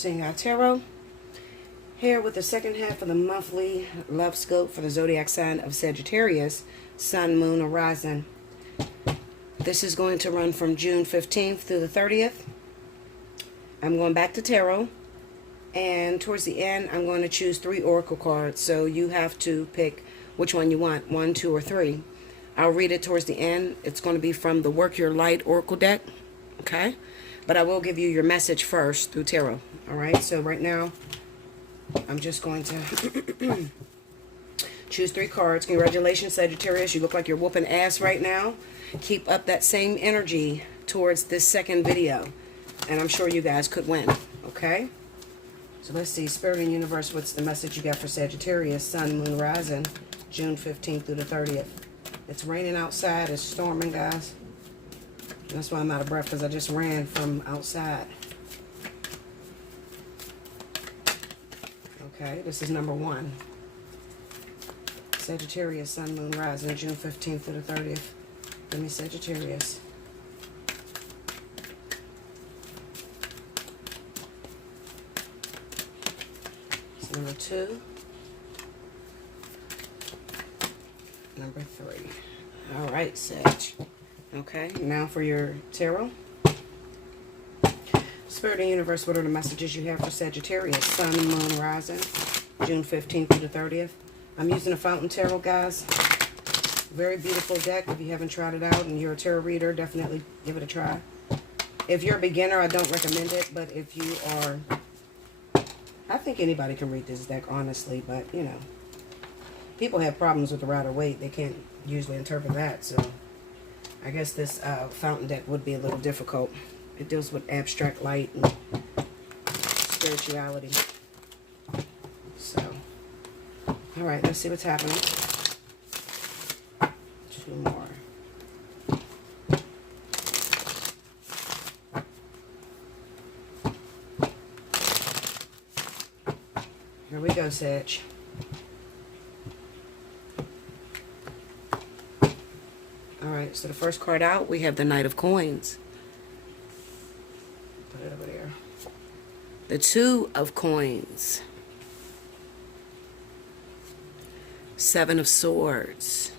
Allseeingeyetarot, here with the second half of the monthly love scope for the zodiac sign of Sagittarius, Sun, Moon, Horizon. This is going to run from June 15th through the 30th. I'm going back to tarot, and towards the end, I'm going to choose 3 oracle cards. So you have to pick which one you want, 1, 2, or 3. I'll read it towards the end. It's going to be from the Work Your Light oracle deck, okay? But I will give you your message first through tarot, all right? So right now, I'm just going to choose 3 cards. Congratulations, Sagittarius. You look like you're whooping ass right now. Keep up that same energy towards this second video, and I'm sure you guys could win, okay? So let's see, Spirit and Universe, what's the message you got for Sagittarius, Sun, Moon, Rising, June 15th through the 30th. It's raining outside. It's storming, guys. That's why I'm out of breath, because I just ran from outside. Okay, this is number 1. Sagittarius, Sun, Moon, Rising, June 15th through the 30th. Give me Sagittarius. It's number 2. Number 3. All right, Sag. Okay, now for your tarot. Spirit and Universe, what are the messages you have for Sagittarius, Sun, Moon, Rising, June 15th through the 30th? I'm using a Fountain Tarot, guys. Very beautiful deck. If you haven't tried it out and you're a tarot reader, definitely give it a try. If you're a beginner, I don't recommend it, but if you are, I think anybody can read this deck, honestly, but, you know, people have problems with the Rider-Waite. They can't usually interpret that, so I guess this Fountain deck would be a little difficult. It deals with abstract light and spirituality. So, all right, let's see what's happening. 2 more. Here we go, Sag. Alright, so the first card out, we have the Knight of Coins. Put it over there. The 2 of Coins. 7 of Swords.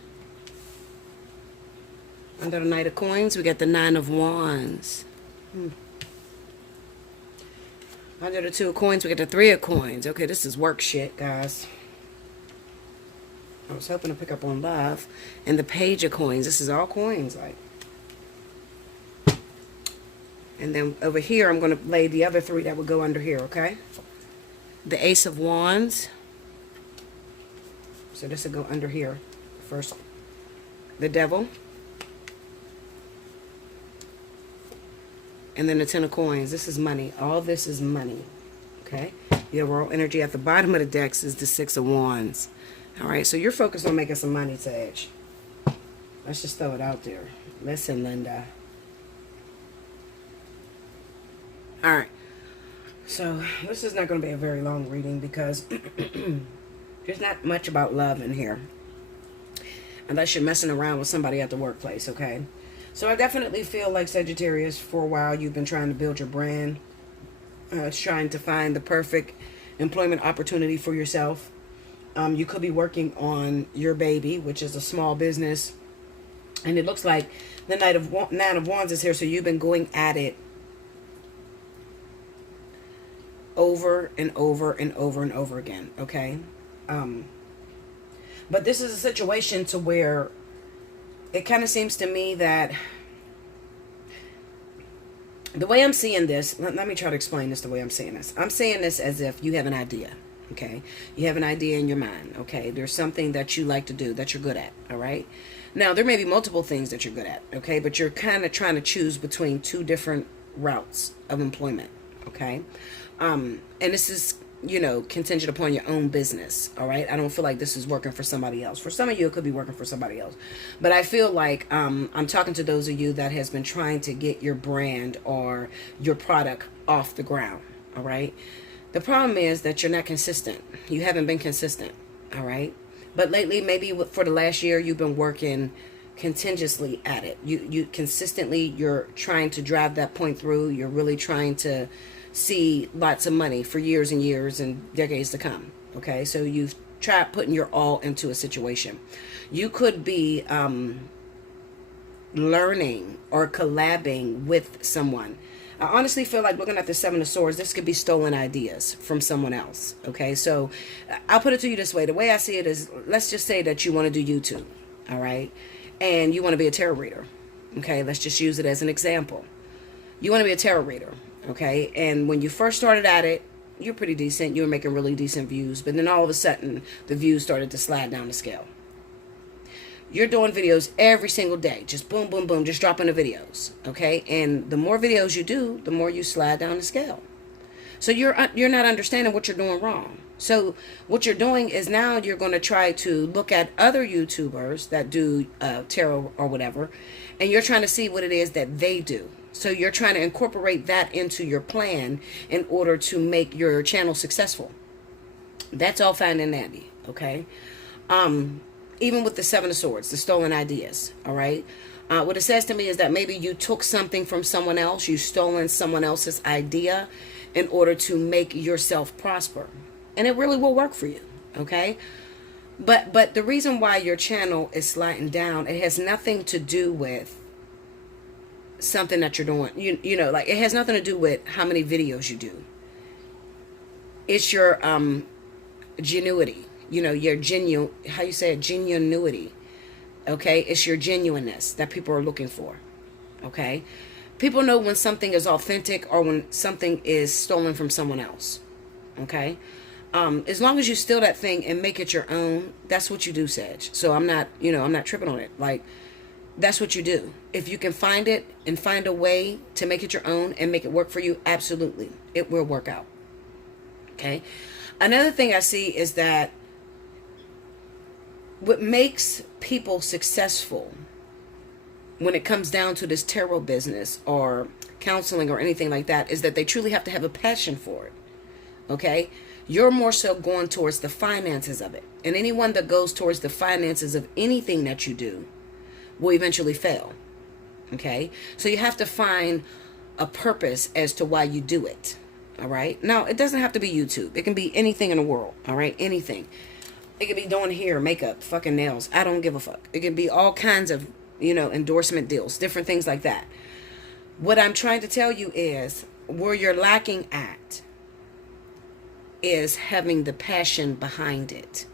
Under the Knight of Coins, we got the 9 of Wands. Under the 2 of Coins, we got the 3 of Coins. Okay, this is work shit, guys. I was hoping to pick up on love. And the Page of Coins. This is all coins, like. And then over here, I'm going to lay the other 3 that would go under here, okay? The Ace of Wands. So this will go under here first. The Devil. And then the 10 of Coins. This is money. All this is money, okay? The overall energy at the bottom of the decks is the 6 of Wands. All right, so you're focused on making some money, Sag. Let's just throw it out there. Listen, Linda. All right. So this is not going to be a very long reading because there's not much about love in here. Unless you're messing around with somebody at the workplace, okay? So I definitely feel like, Sagittarius, for a while you've been trying to build your brand. Trying to find the perfect employment opportunity for yourself. You could be working on your baby, which is a small business. And it looks like the Nine of Wands is here. So you've been going at it over and over and over and over again. Okay. But this is a situation to where it kind of seems to me that the way I'm seeing this, let me try to explain this the way I'm seeing this. I'm seeing this as if you have an idea. Okay, you have an idea in your mind. Okay, there's something that you like to do that you're good at. All right, now there may be multiple things that you're good at. Okay, but you're kind of trying to choose between 2 different routes of employment. Okay, and this is, you know, contingent upon your own business. All right, I don't feel like this is working for somebody else. For some of you, it could be working for somebody else, but I feel like I'm talking to those of you that has been trying to get your brand or your product off the ground. All right. The problem is that you're not consistent. You haven't been consistent, all right? But lately, maybe for the last year, you've been working continuously at it. You consistently, you're trying to drive that point through. You're really trying to see lots of money for years and years and decades to come. Okay, so you've tried putting your all into a situation. You could be learning or collabing with someone. I honestly feel like, looking at the Seven of Swords, this could be stolen ideas from someone else. Okay, so I'll put it to you this way. The way I see it is, let's just say that you want to do YouTube, all right, and you want to be a tarot reader. Okay, let's just use it as an example. You want to be a tarot reader, okay, and when you first started at it, you're pretty decent. You were making really decent views, but then all of a sudden, the views started to slide down the scale. You're doing videos every single day. Just boom, boom, boom. Just dropping the videos. Okay? And the more videos you do, the more you slide down the scale. So you're not understanding what you're doing wrong. So what you're doing is, now you're going to try to look at other YouTubers that do tarot or whatever, and you're trying to see what it is that they do. So you're trying to incorporate that into your plan in order to make your channel successful. That's all fine and dandy. Okay? Even with the Seven of Swords, the stolen ideas, all right? What it says to me is that maybe you took something from someone else, you stolen someone else's idea in order to make yourself prosper. And it really will work for you, okay? But the reason why your channel is sliding down, it has nothing to do with something that you're doing. You know, like, it has nothing to do with how many videos you do. It's your genuity. You know, your how you say it, genuinity. Okay, it's your genuineness that people are looking for. Okay, people know when something is authentic or when something is stolen from someone else. Okay, as long as you steal that thing and make it your own, that's what you do, Sag. So I'm not tripping on it. Like, that's what you do. If you can find it and find a way to make it your own and make it work for you, absolutely, it will work out. Okay, another thing I see is that what makes people successful when it comes down to this tarot business or counseling or anything like that is that they truly have to have a passion for it. Okay? You're more so going towards the finances of it. And anyone that goes towards the finances of anything that you do will eventually fail. Okay? So you have to find a purpose as to why you do it. All right? Now, it doesn't have to be YouTube. It can be anything in the world. All right? Anything. It could be doing hair, makeup, fucking nails. I don't give a fuck. It can be all kinds of, endorsement deals, different things like that. What I'm trying to tell you is, where you're lacking at is having the passion behind it.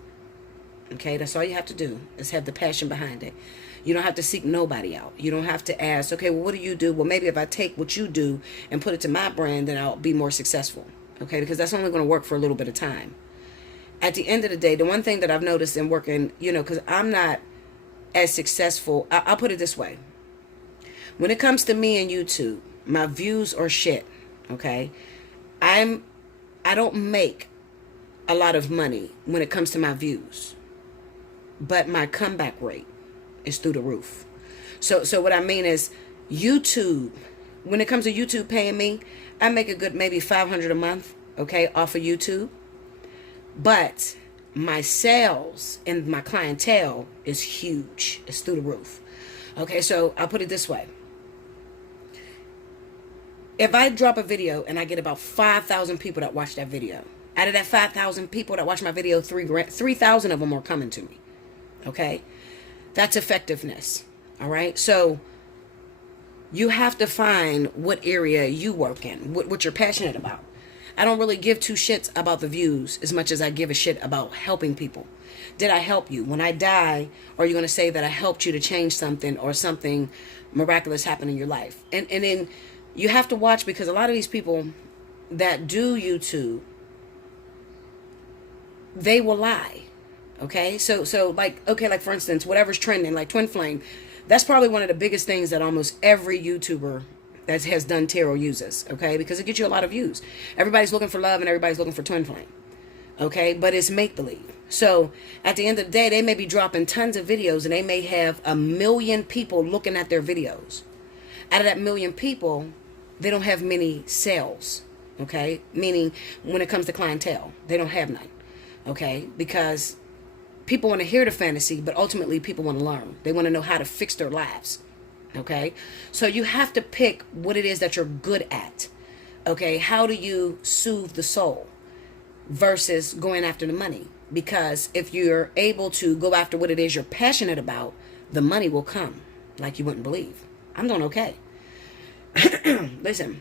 Okay, that's all you have to do, is have the passion behind it. You don't have to seek nobody out. You don't have to ask, okay, well, what do you do? Well, maybe if I take what you do and put it to my brand, then I'll be more successful. Okay, because that's only going to work for a little bit of time. At the end of the day, the one thing that I've noticed in working, because I'm not as successful. I'll put it this way. When it comes to me and YouTube, my views are shit. Okay? I don't make a lot of money when it comes to my views. But my comeback rate is through the roof. So what I mean is, YouTube, when it comes to YouTube paying me, I make a good maybe $500 a month, okay, off of YouTube. But my sales and my clientele is huge. It's through the roof. Okay, so I'll put it this way. If I drop a video and I get about 5,000 people that watch that video, out of that 5,000 people that watch my video, 3,000 of them are coming to me. Okay? That's effectiveness. All right? So you have to find what area you work in, what you're passionate about. I don't really give two shits about the views as much as I give a shit about helping people. Did I help you? When I die, are you going to say that I helped you to change something or something miraculous happened in your life? And then you have to watch, because a lot of these people that do YouTube, they will lie. Okay? So like for instance, whatever's trending, like Twin Flame, that's probably one of the biggest things that almost every YouTuber that has done tarot uses, okay? Because it gets you a lot of views. Everybody's looking for love and everybody's looking for Twin Flame, okay? But it's make-believe. So at the end of the day, they may be dropping tons of videos and they may have 1 million people looking at their videos. Out of that 1 million people, they don't have many sales, okay? Meaning, when it comes to clientele, they don't have none, okay? Because people want to hear the fantasy, but ultimately people want to learn. They want to know how to fix their lives. Okay, so you have to pick what it is that you're good at. Okay, how do you soothe the soul versus going after the money? Because if you're able to go after what it is you're passionate about, the money will come like you wouldn't believe. I'm doing okay. Listen,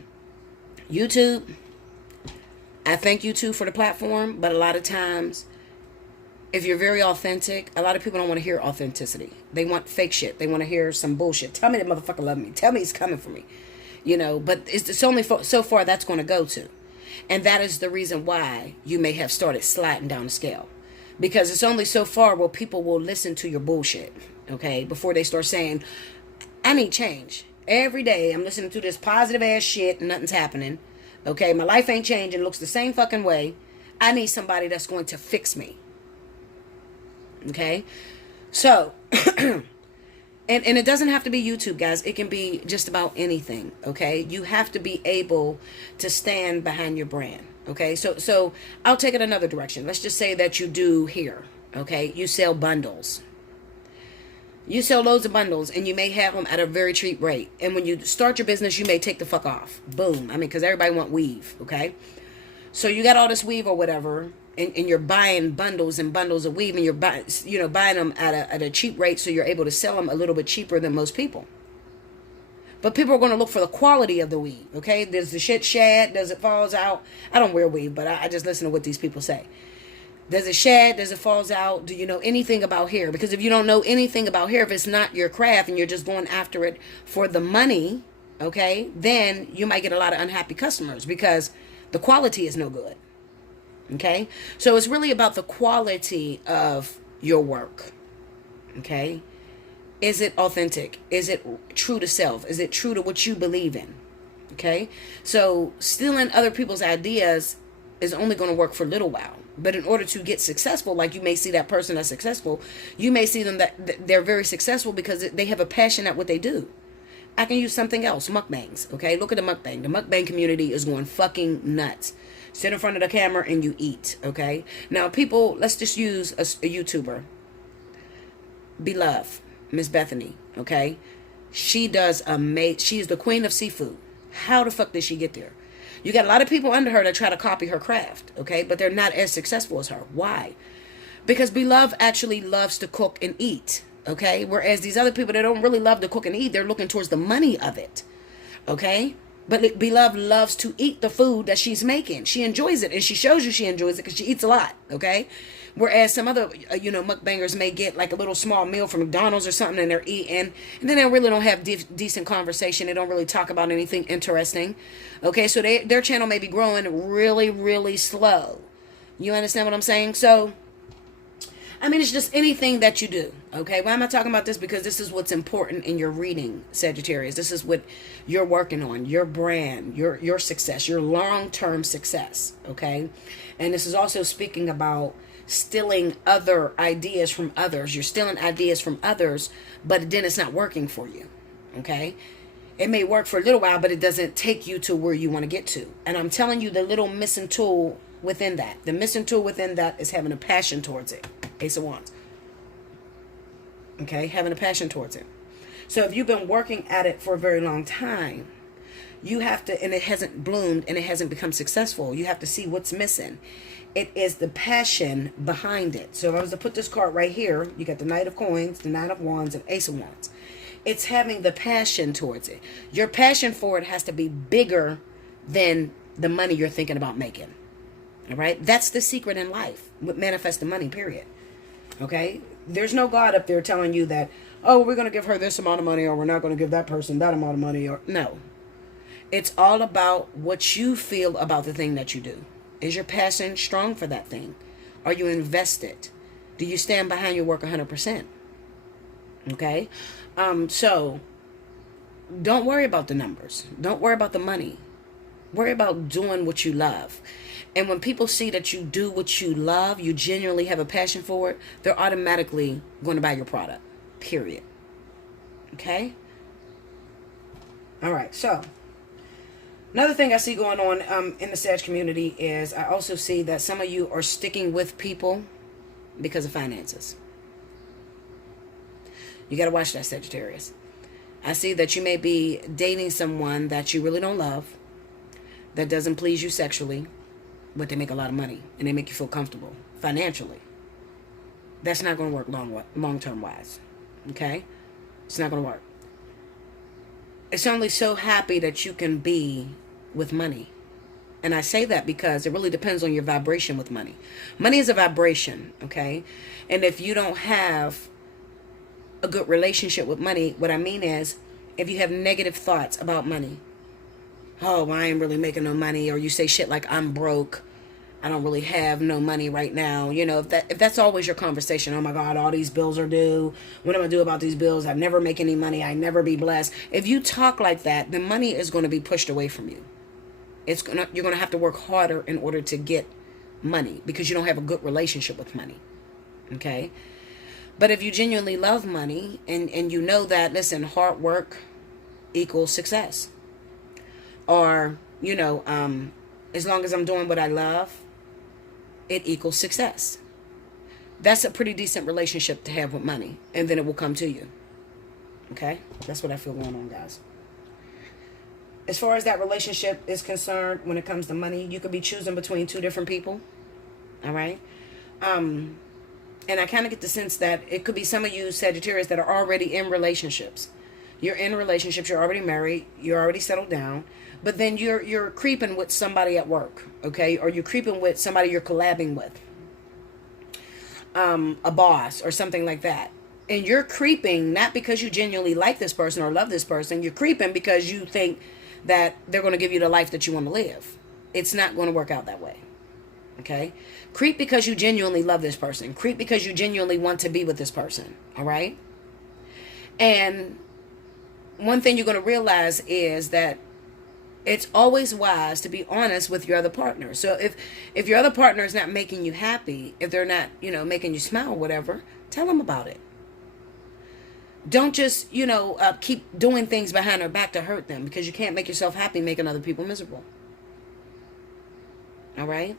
YouTube, I thank YouTube for the platform, but a lot of times, if you're very authentic, a lot of people don't want to hear authenticity. They want fake shit. They want to hear some bullshit. Tell me that motherfucker love me. Tell me it's coming for me. You know, but it's only so far that's going to go to. And that is the reason why you may have started sliding down the scale. Because it's only so far where people will listen to your bullshit, okay, before they start saying, I need change. Every day I'm listening to this positive ass shit and nothing's happening. Okay, my life ain't changing. It looks the same fucking way. I need somebody that's going to fix me. Okay, so, and it doesn't have to be YouTube, guys. It can be just about anything, okay? You have to be able to stand behind your brand, okay? So I'll take it another direction. Let's just say that you do here, okay? You sell bundles. You sell loads of bundles, and you may have them at a very cheap rate. And when you start your business, you may take the fuck off. Boom. I mean, because everybody want weave, okay? So you got all this weave or whatever, and you're buying bundles and bundles of weave, and you're buying them at a cheap rate, so you're able to sell them a little bit cheaper than most people. But people are going to look for the quality of the weave, okay? Does the shit shad? Does it falls out? I don't wear weave, but I just listen to what these people say. Does it shad? Does it falls out? Do you know anything about hair? Because if you don't know anything about hair, if it's not your craft and you're just going after it for the money, okay, then you might get a lot of unhappy customers because the quality is no good. Okay, so it's really about the quality of your work. Okay, is it authentic? Is it true to self? Is it true to what you believe in? Okay, so stealing other people's ideas is only going to work for a little while. But in order to get successful, like you may see that person that's successful, you may see them that they're very successful because they have a passion at what they do. I can use something else, mukbangs. Okay, look at the mukbang. The mukbang community is going fucking nuts. Sit in front of the camera and you eat, okay? Now, people, let's just use a YouTuber. Beloved, Miss Bethany, okay? She does she is the queen of seafood. How the fuck did she get there? You got a lot of people under her that try to copy her craft, okay? But they're not as successful as her. Why? Because Beloved actually loves to cook and eat, okay? Whereas these other people that don't really love to cook and eat, they're looking towards the money of it, okay? But Beloved loves to eat the food that she's making. She enjoys it, and she shows you she enjoys it because she eats a lot, okay? Whereas some other, mukbangers may get like a little small meal from McDonald's or something, and they're eating, and then they really don't have decent conversation. They don't really talk about anything interesting, okay? So their channel may be growing really, really slow. You understand what I'm saying? So, I mean, it's just anything that you do, okay? Why am I talking about this? Because this is what's important in your reading, Sagittarius. This is what you're working on, your brand, your success, your long-term success, okay? And this is also speaking about stealing other ideas from others. You're stealing ideas from others, but then it's not working for you, okay? It may work for a little while, but it doesn't take you to where you want to get to. And I'm telling you, the little missing tool within that, the missing tool within that is having a passion towards it. Ace of Wands. Okay, having a passion towards it. So if you've been working at it for a very long time, you have to, and it hasn't bloomed and it hasn't become successful, you have to see what's missing. It is the passion behind it. So if I was to put this card right here, you got the Knight of Coins, the Nine of Wands, and Ace of Wands. It's having the passion towards it. Your passion for it has to be bigger than the money you're thinking about making. All right? That's the secret in life with manifesting money, period. Okay? There's no God up there telling you that, oh, we're going to give her this amount of money, or we're not going to give that person that amount of money, or no. It's all about what you feel about the thing that you do. Is your passion strong for that thing? Are you invested? Do you stand behind your work 100%? Okay? So, don't worry about the numbers. Don't worry about the money. Worry about doing what you love. And when people see that you do what you love, you genuinely have a passion for it, they're automatically going to buy your product. Period. Okay? All right. So, another thing I see going on in the Sag community is I also see that some of you are sticking with people because of finances. You got to watch that, Sagittarius. I see that you may be dating someone that you really don't love. that doesn't please you sexually, but they make a lot of money and they make you feel comfortable financially. That's not going to work long term wise. Okay? It's not going to work. It's only so happy that you can be with money. And I say that because it really depends on your vibration with money. Money is a vibration, okay? And if you don't have a good relationship with money, what I mean is, if you have negative thoughts about money, oh, I ain't really making no money, or you say shit like, I'm broke, I don't really have no money right now. You know, if that's always your conversation, oh my God, all these bills are due. What am I do about these bills? I never make any money. I never be blessed. If you talk like that, then money is going to be pushed away from you. You're going to have to work harder in order to get money because you don't have a good relationship with money. Okay? But if you genuinely love money and you know that, listen, hard work equals success. Or, you know, as long as I'm doing what I love, it equals success. That's a pretty decent relationship to have with money. And then it will come to you. Okay? That's what I feel going on, guys. As far as that relationship is concerned, when it comes to money, you could be choosing between two different people. All right? And I kind of get the sense that it could be some of you Sagittarius that are already in relationships. You're in relationships, you're already married, you're already settled down, but then you're creeping with somebody at work, okay? Or you're creeping with somebody you're collabing with. A boss or something like that. And you're creeping not because you genuinely like this person or love this person. You're creeping because you think that they're going to give you the life that you want to live. It's not going to work out that way. Okay? Creep because you genuinely love this person. Creep because you genuinely want to be with this person. All right? And one thing you're going to realize is that it's always wise to be honest with your other partner. So if your other partner is not making you happy, if they're not, you know, making you smile or whatever, tell them about it. Don't just, you know, keep doing things behind their back to hurt them, because you can't make yourself happy making other people miserable. All right?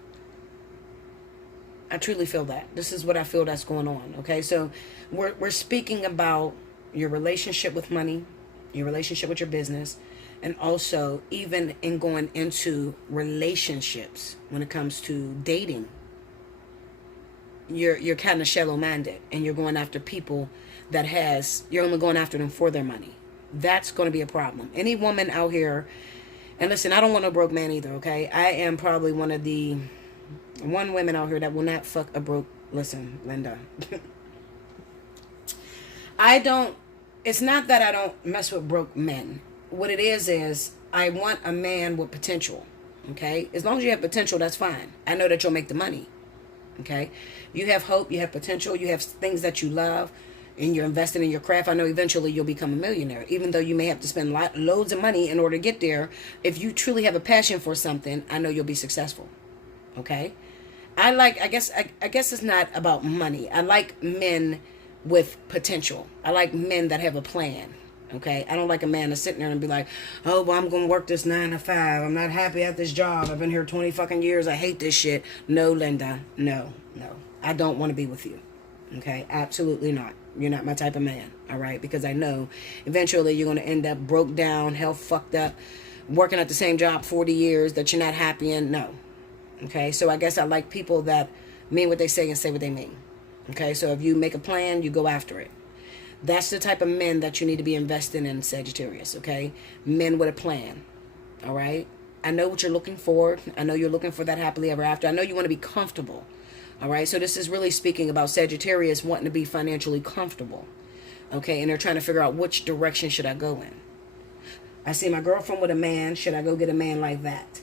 I truly feel that. This is what I feel that's going on. Okay? So we're speaking about your relationship with money, your relationship with your business, and also even in going into relationships when it comes to dating. You're kind of shallow-minded, and you're going after people you're only going after them for their money. That's going to be a problem. Any woman out here, and listen, I don't want no broke man either, okay? I am probably one of the women out here that will not fuck a broke, listen, Linda. It's not that I don't mess with broke men. What it is I want a man with potential, okay? As long as you have potential, that's fine. I know that you'll make the money, okay? You have hope, you have potential, you have things that you love, and you're investing in your craft. I know eventually you'll become a millionaire, even though you may have to spend loads of money in order to get there. If you truly have a passion for something, I know you'll be successful, okay? I guess it's not about money. I like men with potential. I like men that have a plan. Okay, I don't like a man that's sitting there and be like, oh, well, I'm gonna work this 9 to 5. I'm not happy at this job. I've been here 20 fucking years. I hate this shit. No, Linda. No. I don't want to be with you. Okay, absolutely not. You're not my type of man. All right, because I know eventually you're gonna end up broke down, health fucked up, working at the same job 40 years that you're not happy in. No. Okay, so I guess I like people that mean what they say and say what they mean. Okay, so if you make a plan, you go after it. That's the type of men that you need to be investing in, Sagittarius, okay? Men with a plan, all right? I know what you're looking for. I know you're looking for that happily ever after. I know you want to be comfortable, all right? So this is really speaking about Sagittarius wanting to be financially comfortable, okay? And they're trying to figure out which direction should I go in. I see my girlfriend with a man. Should I go get a man like that?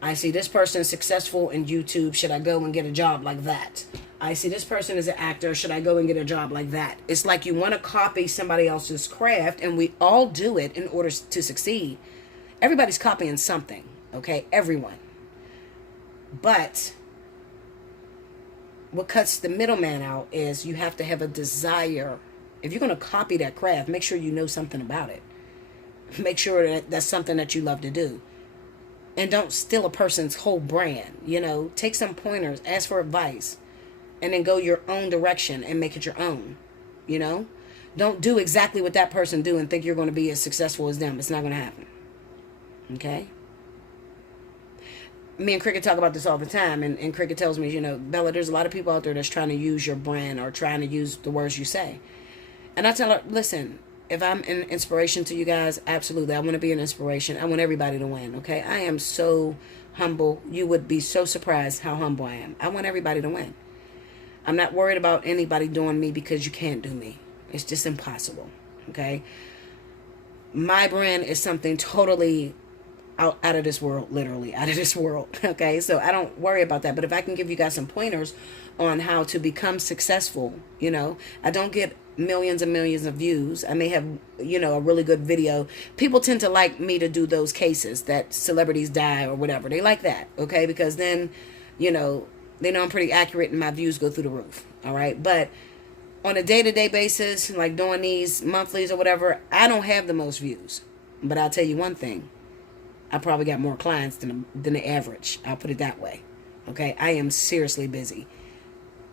I see this person successful in YouTube. Should I go and get a job like that? I see this person is an actor. Should I go and get a job like that? It's like you want to copy somebody else's craft, and we all do it in order to succeed. Everybody's copying something, okay? Everyone. But what cuts the middleman out is you have to have a desire. If you're going to copy that craft, make sure you know something about it. Make sure that that's something that you love to do. And don't steal a person's whole brand. You know, take some pointers, ask for advice, and then go your own direction and make it your own. You know, don't do exactly what that person do and think you're going to be as successful as them. It's not going to happen. Okay. me and Cricket talk about this all the time, and Cricket tells me, you know, Bella, there's a lot of people out there that's trying to use your brand or trying to use the words you say. And I tell her, listen, if I'm an inspiration to you guys, absolutely, I want to be an inspiration. I want everybody to win, okay? I am so humble. You would be so surprised how humble I am. I want everybody to win. I'm not worried about anybody doing me because you can't do me. It's just impossible, okay? My brand is something totally out of this world, literally out of this world, okay? So I don't worry about that. But if I can give you guys some pointers on how to become successful, you know, I don't get millions and millions of views. I may have, you know, a really good video. People tend to like me to do those cases that celebrities die or whatever. They like that, okay? Because then, you know, they know I'm pretty accurate and my views go through the roof, all right? But on a day-to-day basis, like doing these monthlies or whatever, I don't have the most views. But I'll tell you one thing. I probably got more clients than the average. I'll put it that way. Okay? I am seriously busy.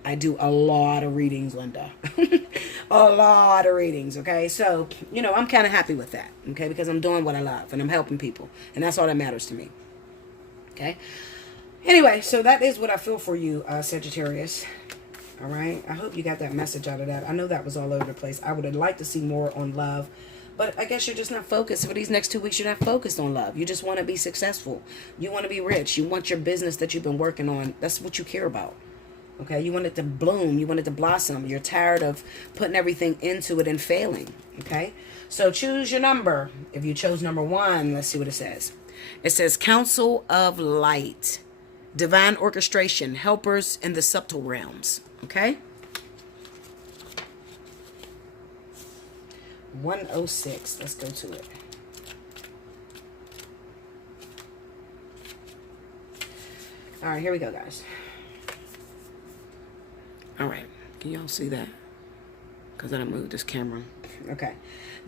I do a lot of readings, Linda. A lot of readings, okay? So, you know, I'm kind of happy with that, okay? Because I'm doing what I love and I'm helping people. And that's all that matters to me. Okay? Anyway, so that is what I feel for you, Sagittarius. All right? I hope you got that message out of that. I know that was all over the place. I would have liked to see more on love. But I guess you're just not focused. For these next 2 weeks, you're not focused on love. You just want to be successful. You want to be rich. You want your business that you've been working on. That's what you care about. Okay? You want it to bloom. You want it to blossom. You're tired of putting everything into it and failing. Okay? So choose your number. If you chose number 1, let's see what it says. It says Council of Light. Divine orchestration. Helpers in the subtle realms. Okay? 106. Let's go to it. All right, here we go, guys. All right. Can y'all see that? Because I done moved this camera. Okay.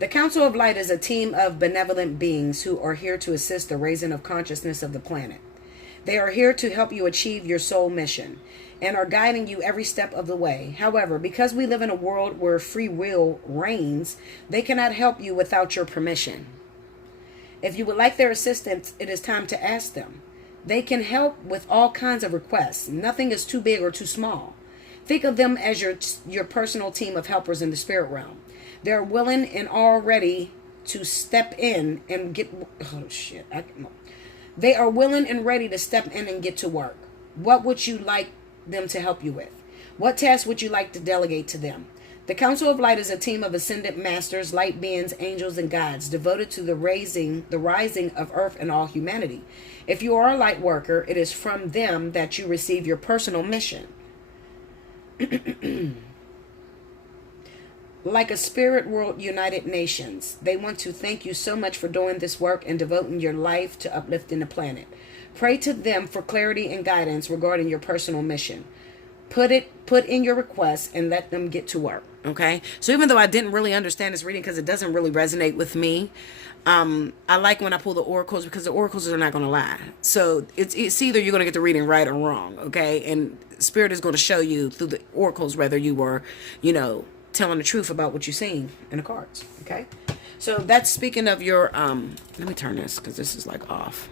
The Council of Light is a team of benevolent beings who are here to assist the raising of consciousness of the planet. They are here to help you achieve your soul mission and are guiding you every step of the way. However, because we live in a world where free will reigns, they cannot help you without your permission. If you would like their assistance, it is time to ask them. They can help with all kinds of requests. Nothing is too big or too small. Think of them as your personal team of helpers in the spirit realm. They're willing and all ready to step in and get... Oh, shit. They are willing and ready to step in and get to work. What would you like them to help you with? What tasks would you like to delegate to them? The Council of Light is a team of ascended masters, light beings, angels, and gods devoted to the rising of earth and all humanity. If you are a light worker, it is from them that you receive your personal mission. Like a spirit world United Nations, they want to thank you so much for doing this work and devoting your life to uplifting the planet. Pray to them for clarity and guidance regarding your personal mission. Put in your requests and let them get to work. Okay? So even though I didn't really understand this reading because it doesn't really resonate with me, I like when I pull the oracles because the oracles are not going to lie. So it's either you're going to get the reading right or wrong. Okay? And Spirit is going to show you through the oracles whether you were, you know, telling the truth about what you're seeing in the cards. Okay? So that's speaking of your, let me turn this because this is like off.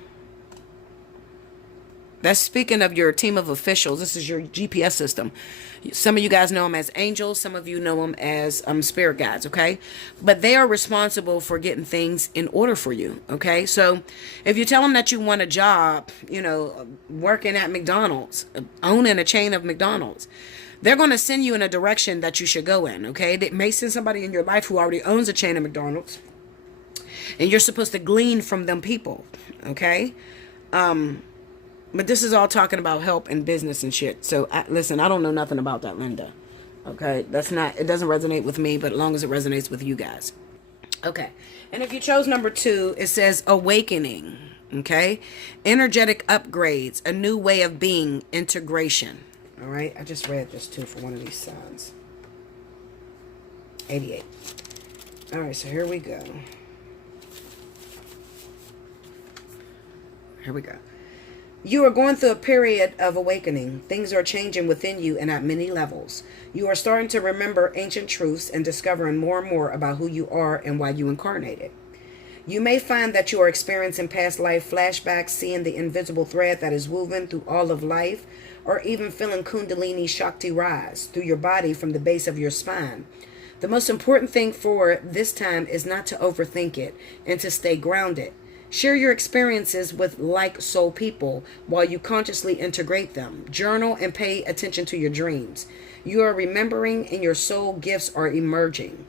That's speaking of your team of officials. This is your GPS system. Some of you guys know them as angels. Some of you know them as spirit guides, okay? But they are responsible for getting things in order for you, okay? So if you tell them that you want a job, you know, working at McDonald's, owning a chain of McDonald's, they're going to send you in a direction that you should go in, okay? They may send somebody in your life who already owns a chain of McDonald's, and you're supposed to glean from them people, okay? But this is all talking about help and business and shit. So, listen, I don't know nothing about that, Linda. Okay? It doesn't resonate with me, but as long as it resonates with you guys. Okay. And if you chose number 2, it says awakening. Okay? Energetic upgrades, a new way of being, integration. All right? I just read this too for one of these signs. 88. All right, so here we go. Here we go. You are going through a period of awakening. Things are changing within you and at many levels. You are starting to remember ancient truths and discovering more and more about who you are and why you incarnated. You may find that you are experiencing past life flashbacks, seeing the invisible thread that is woven through all of life, or even feeling Kundalini Shakti rise through your body from the base of your spine. The most important thing for this time is not to overthink it and to stay grounded. Share your experiences with like soul people while you consciously integrate them. Journal and pay attention to your dreams. You are remembering and your soul gifts are emerging.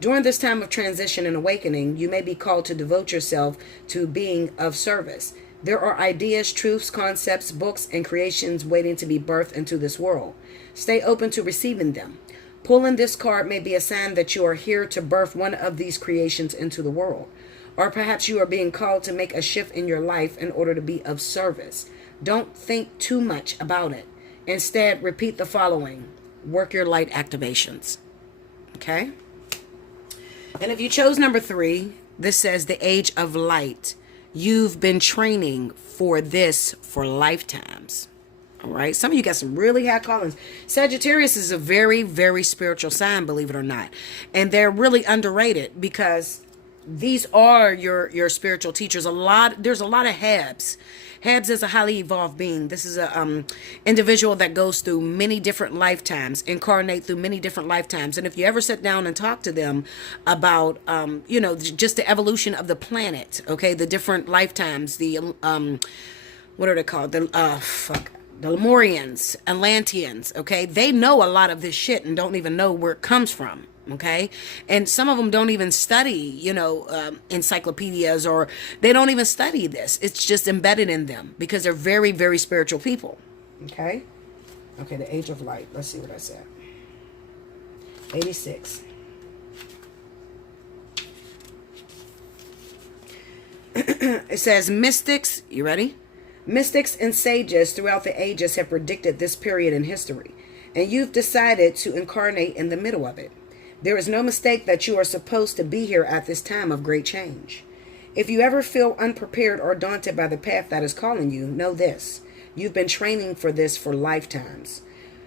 During this time of transition and awakening, you may be called to devote yourself to being of service. There are ideas, truths, concepts, books, and creations waiting to be birthed into this world. Stay open to receiving them. Pulling this card may be a sign that you are here to birth one of these creations into the world. Or perhaps you are being called to make a shift in your life in order to be of service. Don't think too much about it. Instead, repeat the following. Work your light activations. Okay? And if you chose number 3, this says the age of light. You've been training for this for lifetimes. All right. Some of you got some really high callings. Sagittarius is a very, very spiritual sign, believe it or not. And they're really underrated because these are your spiritual teachers. There's a lot of H.E.Bs. H.E.Bs is a highly evolved being. This is a individual that goes through many different lifetimes, incarnate through many different lifetimes. And if you ever sit down and talk to them about, just the evolution of the planet, okay, the different lifetimes, the, what are they called? The Lemurians, Atlanteans, okay, they know a lot of this shit and don't even know where it comes from. Okay. And some of them don't even study, encyclopedias, or they don't even study this. It's just embedded in them because they're very, very spiritual people. Okay. Okay. The age of light. Let's see what I said. 86. It says mystics. You ready? Mystics and sages throughout the ages have predicted this period in history, and you've decided to incarnate in the middle of it. There is no mistake that you are supposed to be here at this time of great change. If you ever feel unprepared or daunted by the path that is calling you, know this. You've been training for this for lifetimes.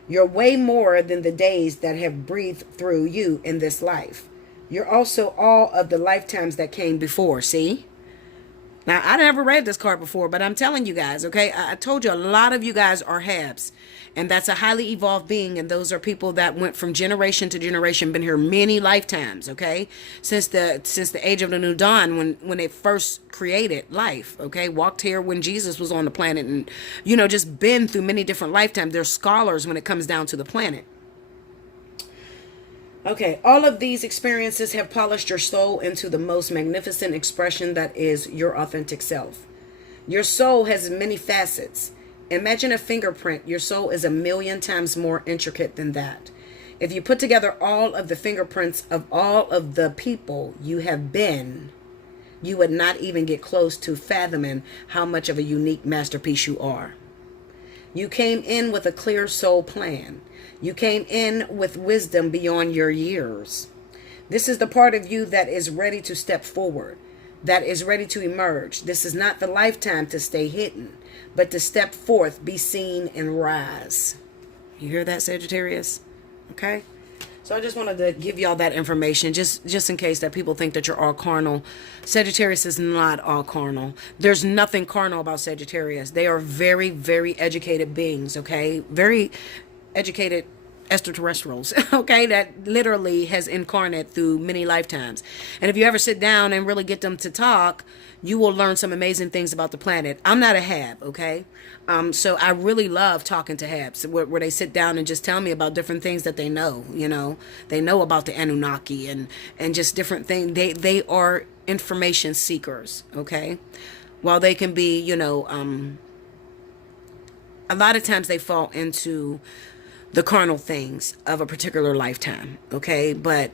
You're way more than the days that have breathed through you in this life. You're also all of the lifetimes that came before, see? Now, I never read this card before, but I'm telling you guys, okay? I told you a lot of you guys are H.E.Bs, and that's a highly evolved being, and those are people that went from generation to generation, been here many lifetimes, okay? Since the age of the new dawn, when they first created life, okay? Walked here when Jesus was on the planet, and, just been through many different lifetimes. They're scholars when it comes down to the planet. Okay, all of these experiences have polished your soul into the most magnificent expression that is your authentic self. Your soul has many facets. Imagine a fingerprint. Your soul is 1,000,000 times more intricate than that. If you put together all of the fingerprints of all of the people you have been, you would not even get close to fathoming how much of a unique masterpiece you are. You came in with a clear soul plan. You came in with wisdom beyond your years. This is the part of you that is ready to step forward, that is ready to emerge. This is not the lifetime to stay hidden, but to step forth, be seen, and rise. You hear that, Sagittarius? Okay? So I just wanted to give y'all that information, just in case that people think that you're all carnal. Sagittarius is not all carnal. There's nothing carnal about Sagittarius. They are very, very educated beings, okay? Very educated extraterrestrials, okay, that literally has incarnated through many lifetimes. And if you ever sit down and really get them to talk, you will learn some amazing things about the planet. I'm not a H.E.B, okay? So I really love talking to H.E.Bs where they sit down and just tell me about different things that they know, They know about the Anunnaki and just different things. They are information seekers, okay? While they can be, a lot of times they fall into the carnal things of a particular lifetime, okay? But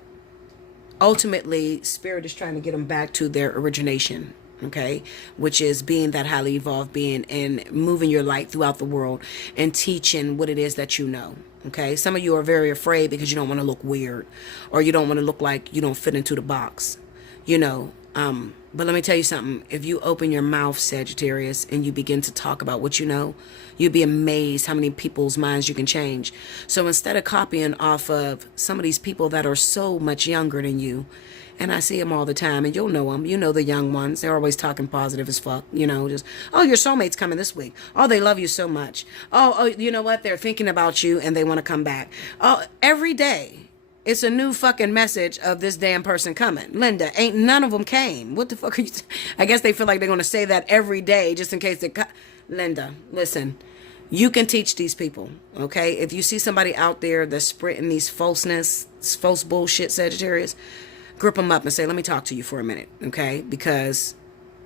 ultimately, Spirit is trying to get them back to their origination, okay? Which is being that highly evolved being and moving your light throughout the world and teaching what it is that you know, okay? Some of you are very afraid because you don't want to look weird or you don't want to look like you don't fit into the box, But let me tell you something. If you open your mouth, Sagittarius, and you begin to talk about what you know, you'd be amazed how many people's minds you can change. So instead of copying off of some of these people that are so much younger than you, And I see them all the time, and you'll know them. You know the young ones. They're always talking positive as fuck. You know, just, oh, your soulmate's coming this week. Oh, they love you so much. Oh, you know what? They're thinking about you, and they want to come back. Oh, every day, it's a new fucking message of this damn person coming. Linda, ain't none of them came. What the fuck are you... I guess they feel like they're going to say that every day just in case they... Linda, listen. You can teach these people, okay? If you see somebody out there that's spreading these falseness, false bullshit, Sagittarius, grip them up and say, let me talk to you for a minute, okay? Because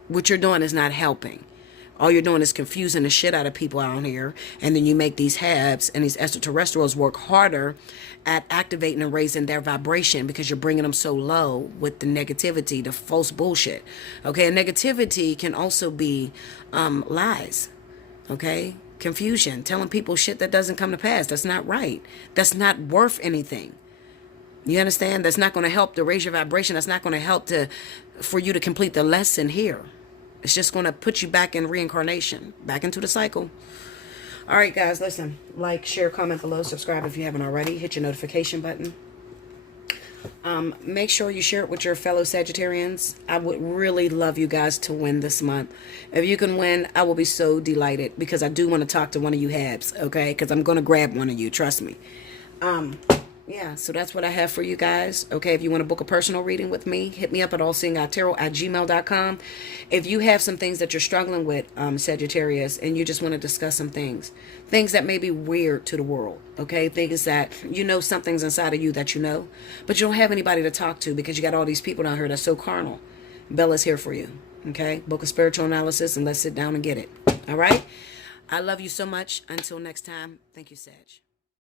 what you're doing is not helping. All you're doing is confusing the shit out of people out here. And then you make these H.E.Bs and these extraterrestrials work harder at activating and raising their vibration because you're bringing them so low with the negativity, the false bullshit. Okay, and negativity can also be lies, okay? Confusion, telling people shit that doesn't come to pass. That's not right. That's not worth anything. You understand? That's not going to help to raise your vibration. That's not going to help for you to complete the lesson here. It's just going to put you back in reincarnation, back into the cycle. All right, guys, listen. Like, share, comment below. Subscribe if you haven't already. Hit your notification button. Make sure you share it with your fellow Sagittarians. I would really love you guys to win this month. If you can win, I will be so delighted because I do want to talk to one of you H.E.Bs, okay? Because I'm going to grab one of you. Trust me. Yeah, so that's what I have for you guys. Okay, if you want to book a personal reading with me, hit me up at Allseeingeyetarot@gmail.com. If you have some things that you're struggling with, Sagittarius, and you just want to discuss some things that may be weird to the world, okay? Things that you know something's inside of you that you know, but you don't have anybody to talk to because you got all these people down here that's so carnal. Bella's here for you, okay? Book a spiritual analysis and let's sit down and get it, all right? I love you so much. Until next time, thank you, Sag.